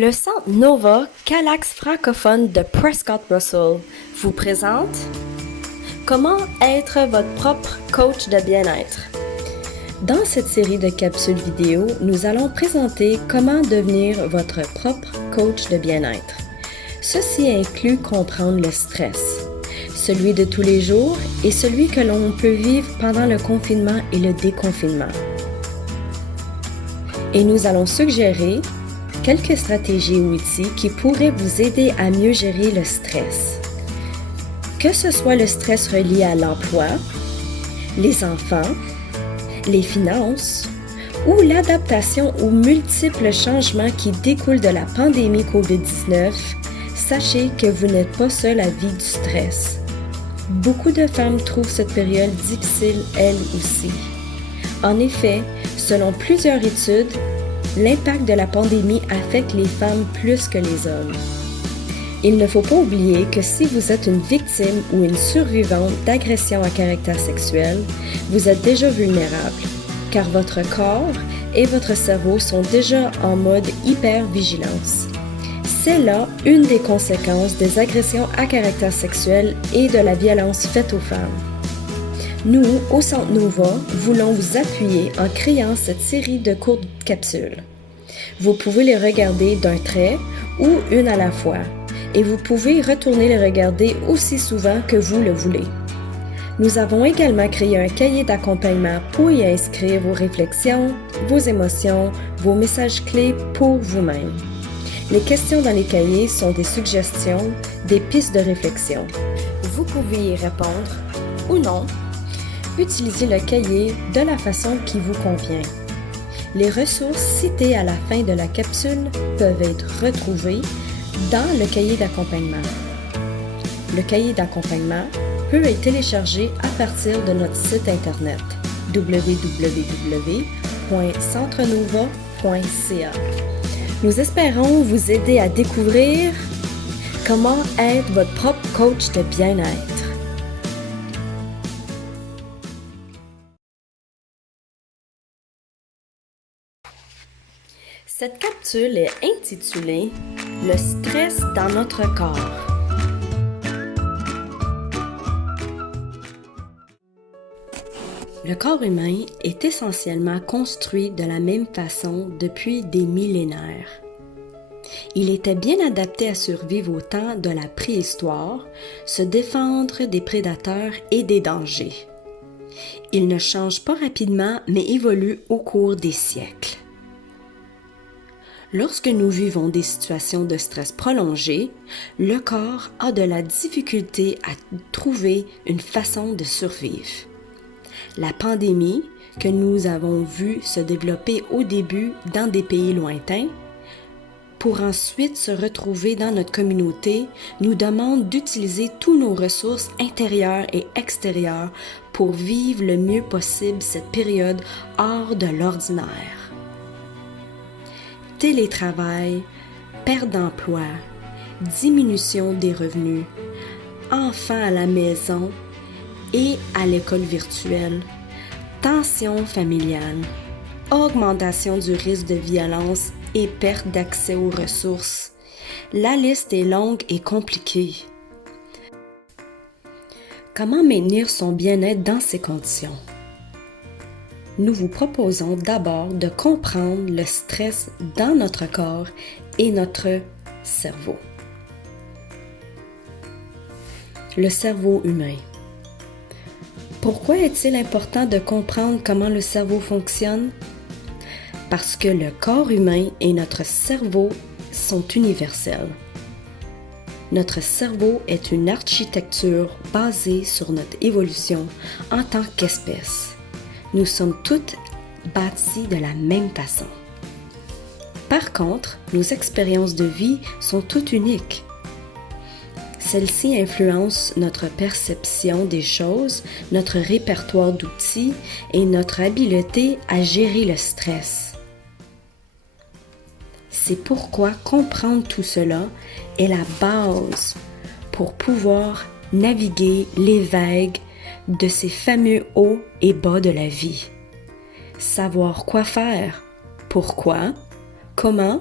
Le Centre Nova Calax francophone de Prescott Russell vous présente Comment être votre propre coach de bien-être. Dans cette série de capsules vidéo, nous allons présenter comment devenir votre propre coach de bien-être. Ceci inclut comprendre le stress, celui de tous les jours et celui que l'on peut vivre pendant le confinement et le déconfinement. Et nous allons suggérer quelques stratégies ou outils qui pourraient vous aider à mieux gérer le stress. Que ce soit le stress relié à l'emploi, les enfants, les finances ou l'adaptation aux multiples changements qui découlent de la pandémie COVID-19, sachez que vous n'êtes pas seul à vivre du stress. Beaucoup de femmes trouvent cette période difficile elles aussi. En effet, selon plusieurs études, l'impact de la pandémie affecte les femmes plus que les hommes. Il ne faut pas oublier que si vous êtes une victime ou une survivante d'agression à caractère sexuel, vous êtes déjà vulnérable, car votre corps et votre cerveau sont déjà en mode hypervigilance. C'est là une des conséquences des agressions à caractère sexuel et de la violence faite aux femmes. Nous, au Centre Nova, voulons vous appuyer en créant cette série de courtes capsules. Vous pouvez les regarder d'un trait ou une à la fois, et vous pouvez retourner les regarder aussi souvent que vous le voulez. Nous avons également créé un cahier d'accompagnement pour y inscrire vos réflexions, vos émotions, vos messages clés pour vous-même. Les questions dans les cahiers sont des suggestions, des pistes de réflexion. Vous pouvez y répondre ou non. Utilisez le cahier de la façon qui vous convient. Les ressources citées à la fin de la capsule peuvent être retrouvées dans le cahier d'accompagnement. Le cahier d'accompagnement peut être téléchargé à partir de notre site internet www.centrenova.ca. Nous espérons vous aider à découvrir comment être votre propre coach de bien-être. Cette capsule est intitulée « Le stress dans notre corps ». Le corps humain est essentiellement construit de la même façon depuis des millénaires. Il était bien adapté à survivre au temps de la préhistoire, se défendre des prédateurs et des dangers. Il ne change pas rapidement mais évolue au cours des siècles. Lorsque nous vivons des situations de stress prolongées, le corps a de la difficulté à trouver une façon de survivre. La pandémie, que nous avons vue se développer au début dans des pays lointains, pour ensuite se retrouver dans notre communauté, nous demande d'utiliser toutes nos ressources intérieures et extérieures pour vivre le mieux possible cette période hors de l'ordinaire. Télétravail, perte d'emploi, diminution des revenus, enfants à la maison et à l'école virtuelle, tensions familiales, augmentation du risque de violence et perte d'accès aux ressources. La liste est longue et compliquée. Comment maintenir son bien-être dans ces conditions? Nous vous proposons d'abord de comprendre le stress dans notre corps et notre cerveau. Le cerveau humain. Pourquoi est-il important de comprendre comment le cerveau fonctionne? Parce que le corps humain et notre cerveau sont universels. Notre cerveau est une architecture basée sur notre évolution en tant qu'espèce. Nous sommes toutes bâties de la même façon. Par contre, nos expériences de vie sont toutes uniques. Celles-ci influencent notre perception des choses, notre répertoire d'outils et notre habileté à gérer le stress. C'est pourquoi comprendre tout cela est la base pour pouvoir naviguer les vagues de ces fameux hauts et bas de la vie. Savoir quoi faire, pourquoi, comment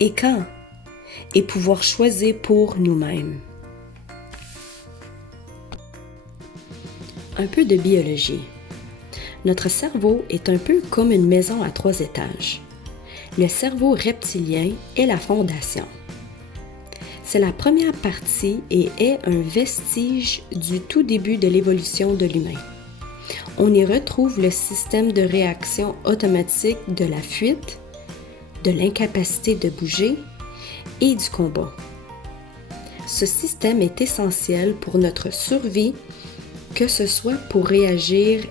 et quand. et pouvoir choisir pour nous-mêmes. Un peu de biologie. Notre cerveau est un peu comme une maison à 3 étages. Le cerveau reptilien est la fondation. C'est la première partie et est un vestige du tout début de l'évolution de l'humain. On y retrouve le système de réaction automatique de la fuite, de l'incapacité de bouger et du combat. Ce système est essentiel pour notre survie, que ce soit pour réagir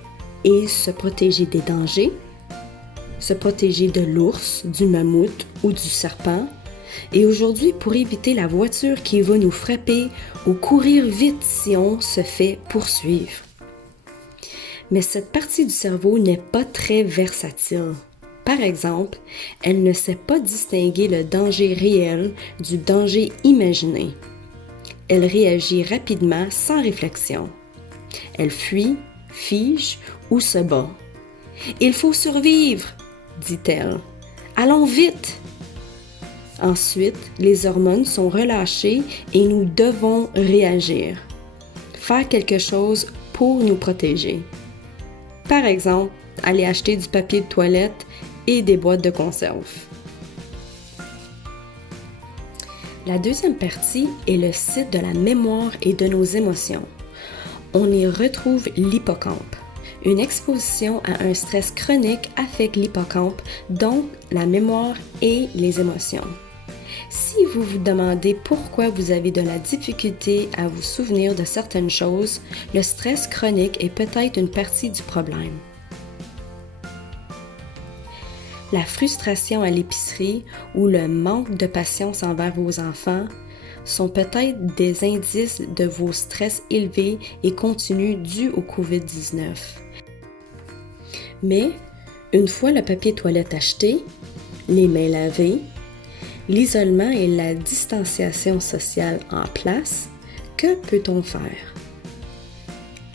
et se protéger des dangers, se protéger de l'ours, du mammouth ou du serpent, et aujourd'hui pour éviter la voiture qui va nous frapper ou courir vite si on se fait poursuivre. Mais cette partie du cerveau n'est pas très versatile. Par exemple, elle ne sait pas distinguer le danger réel du danger imaginé. Elle réagit rapidement sans réflexion. Elle fuit, fige ou se bat. « Il faut survivre !» dit-elle. « Allons vite !» Ensuite, les hormones sont relâchées et nous devons réagir. Faire quelque chose pour nous protéger. Par exemple, aller acheter du papier de toilette et des boîtes de conserve. La deuxième partie est le site de la mémoire et de nos émotions. On y retrouve l'hippocampe. Une exposition à un stress chronique affecte l'hippocampe, donc la mémoire et les émotions. Si vous vous demandez pourquoi vous avez de la difficulté à vous souvenir de certaines choses, le stress chronique est peut-être une partie du problème. La frustration à l'épicerie ou le manque de patience envers vos enfants sont peut-être des indices de vos stress élevés et continus dus au COVID-19. Mais, une fois le papier toilette acheté, les mains lavées, l'isolement et la distanciation sociale en place, que peut-on faire?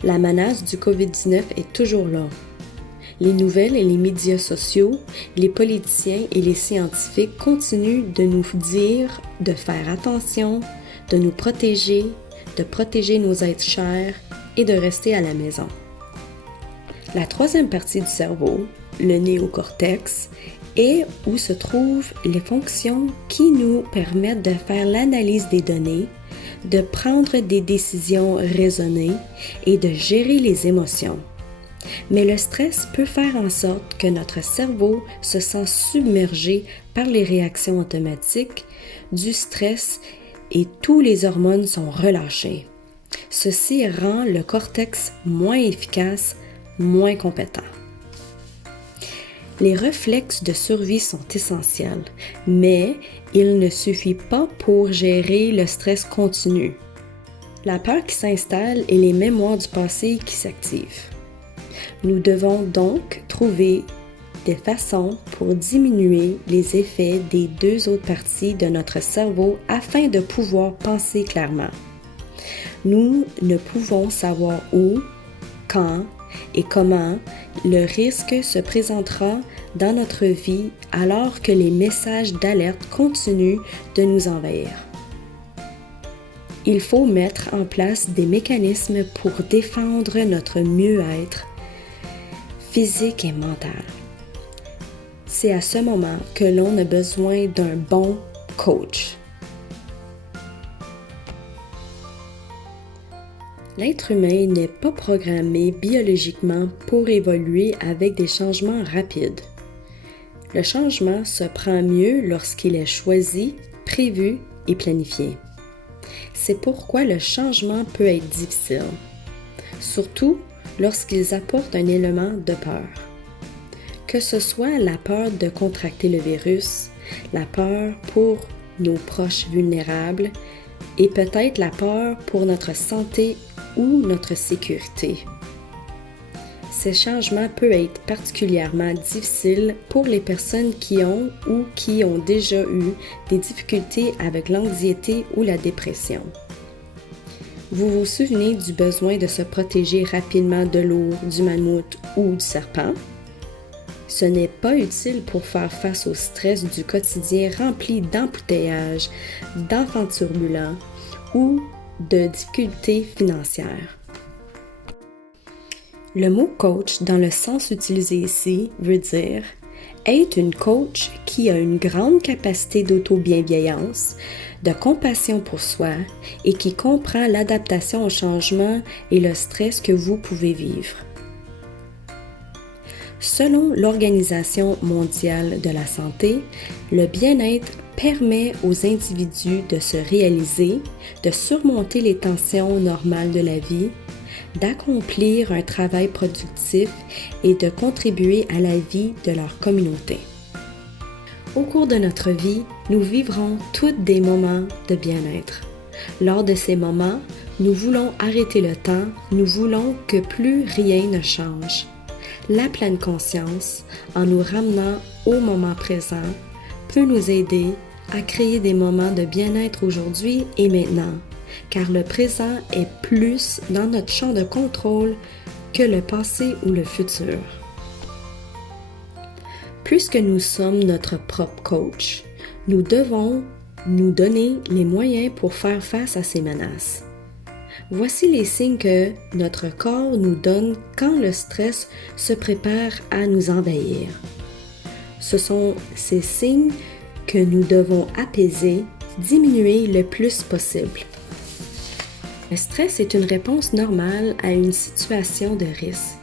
La menace du COVID-19 est toujours là. Les nouvelles et les médias sociaux, les politiciens et les scientifiques continuent de nous dire de faire attention, de nous protéger, de protéger nos êtres chers et de rester à la maison. La troisième partie du cerveau, le néocortex, est où se trouvent les fonctions qui nous permettent de faire l'analyse des données, de prendre des décisions raisonnées et de gérer les émotions. Mais le stress peut faire en sorte que notre cerveau se sent submergé par les réactions automatiques du stress et tous les hormones sont relâchées. Ceci rend le cortex moins efficace, moins compétent. Les réflexes de survie sont essentiels, mais il ne suffit pas pour gérer le stress continu. La peur qui s'installe et les mémoires du passé qui s'activent. Nous devons donc trouver des façons pour diminuer les effets des deux autres parties de notre cerveau afin de pouvoir penser clairement. Nous ne pouvons savoir où, quand et comment le risque se présentera dans notre vie alors que les messages d'alerte continuent de nous envahir. Il faut mettre en place des mécanismes pour défendre notre mieux-être physique et mental. C'est à ce moment que l'on a besoin d'un bon coach. L'être humain n'est pas programmé biologiquement pour évoluer avec des changements rapides. Le changement se prend mieux lorsqu'il est choisi, prévu et planifié. C'est pourquoi le changement peut être difficile, surtout lorsqu'ils apportent un élément de peur. Que ce soit la peur de contracter le virus, la peur pour nos proches vulnérables et peut-être la peur pour notre santé ou notre sécurité. Ces changements peuvent être particulièrement difficiles pour les personnes qui ont ou qui ont déjà eu des difficultés avec l'anxiété ou la dépression. Vous vous souvenez du besoin de se protéger rapidement de l'ours, du mammouth ou du serpent? Ce n'est pas utile pour faire face au stress du quotidien rempli d'embouteillages, d'enfants turbulents ou de difficultés financières. Le mot coach, dans le sens utilisé ici, veut dire être une coach qui a une grande capacité d'auto-bienveillance, de compassion pour soi et qui comprend l'adaptation au changement et le stress que vous pouvez vivre. Selon l'Organisation mondiale de la santé, le bien-être permet aux individus de se réaliser, de surmonter les tensions normales de la vie, d'accomplir un travail productif et de contribuer à la vie de leur communauté. Au cours de notre vie, nous vivrons tous des moments de bien-être. Lors de ces moments, nous voulons arrêter le temps, nous voulons que plus rien ne change. La pleine conscience, en nous ramenant au moment présent, peut nous aider à créer des moments de bien-être aujourd'hui et maintenant, car le présent est plus dans notre champ de contrôle que le passé ou le futur. Puisque nous sommes notre propre coach, nous devons nous donner les moyens pour faire face à ces menaces. Voici les signes que notre corps nous donne quand le stress se prépare à nous envahir. Ce sont ces signes que nous devons apaiser, diminuer le plus possible. Le stress est une réponse normale à une situation de risque.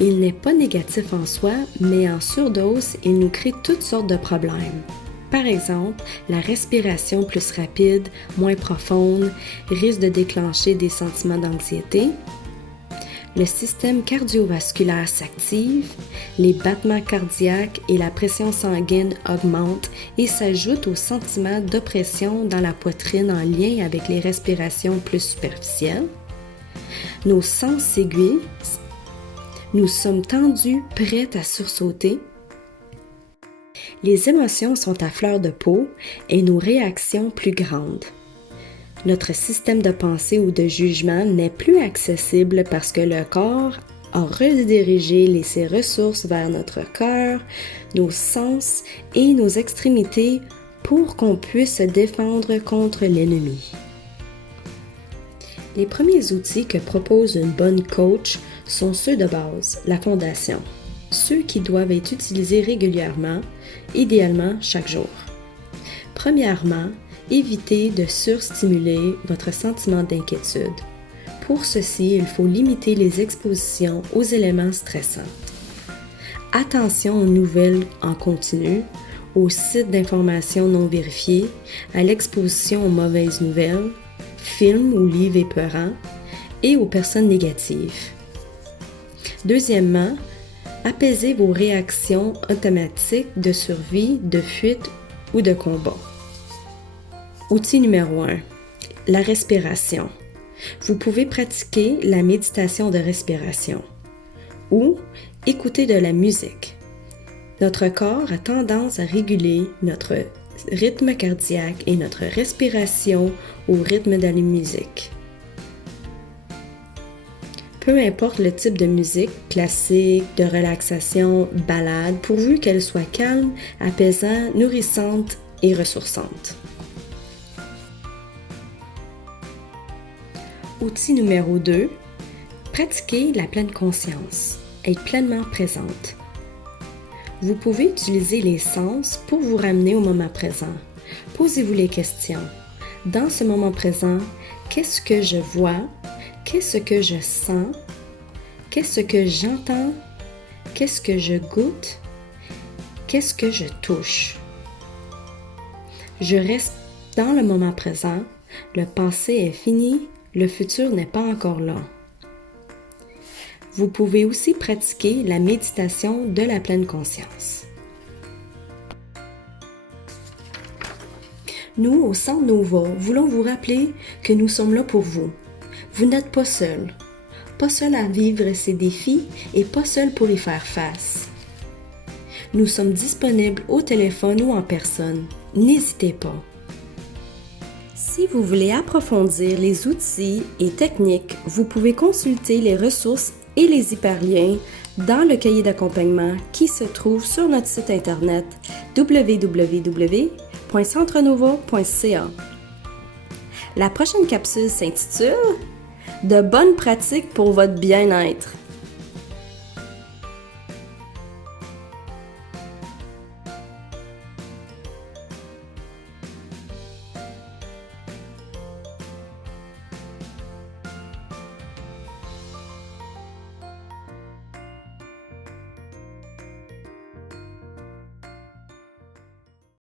Il n'est pas négatif en soi, mais en surdose, il nous crée toutes sortes de problèmes. Par exemple, la respiration plus rapide, moins profonde, risque de déclencher des sentiments d'anxiété. Le système cardiovasculaire s'active, les battements cardiaques et la pression sanguine augmentent et s'ajoutent au sentiment d'oppression dans la poitrine en lien avec les respirations plus superficielles. Nos sens s'aiguisent, nous sommes tendus, prêts à sursauter. Les émotions sont à fleur de peau et nos réactions plus grandes. Notre système de pensée ou de jugement n'est plus accessible parce que le corps a redirigé ses ressources vers notre cœur, nos sens et nos extrémités pour qu'on puisse se défendre contre l'ennemi. Les premiers outils que propose une bonne coach sont ceux de base, la fondation, ceux qui doivent être utilisés régulièrement, idéalement chaque jour. Premièrement, évitez de surstimuler votre sentiment d'inquiétude. Pour ceci, il faut limiter les expositions aux éléments stressants. Attention aux nouvelles en continu, aux sites d'information non vérifiés, à l'exposition aux mauvaises nouvelles, films ou livres épeurants et aux personnes négatives. Deuxièmement, apaisez vos réactions automatiques de survie, de fuite ou de combat. Outil numéro 1, la respiration. Vous pouvez pratiquer la méditation de respiration ou écouter de la musique. Notre corps a tendance à réguler notre rythme cardiaque et notre respiration au rythme de la musique. Peu importe le type de musique, classique, de relaxation, ballade, pourvu qu'elle soit calme, apaisante, nourrissante et ressourçante. Outil numéro 2, pratiquer la pleine conscience, être pleinement présente. Vous pouvez utiliser les sens pour vous ramener au moment présent. Posez-vous les questions. Dans ce moment présent, qu'est-ce que je vois? Qu'est-ce que je sens? Qu'est-ce que j'entends? Qu'est-ce que je goûte? Qu'est-ce que je touche? Je reste dans le moment présent. Le passé est fini. Le futur n'est pas encore là. Vous pouvez aussi pratiquer la méditation de la pleine conscience. Nous, au Centre Nova, voulons vous rappeler que nous sommes là pour vous. Vous n'êtes pas seul. Pas seul à vivre ces défis et pas seul pour y faire face. Nous sommes disponibles au téléphone ou en personne. N'hésitez pas. Si vous voulez approfondir les outils et techniques, vous pouvez consulter les ressources et les hyperliens dans le cahier d'accompagnement qui se trouve sur notre site internet www.centrenova.ca. La prochaine capsule s'intitule « De bonnes pratiques pour votre bien-être ».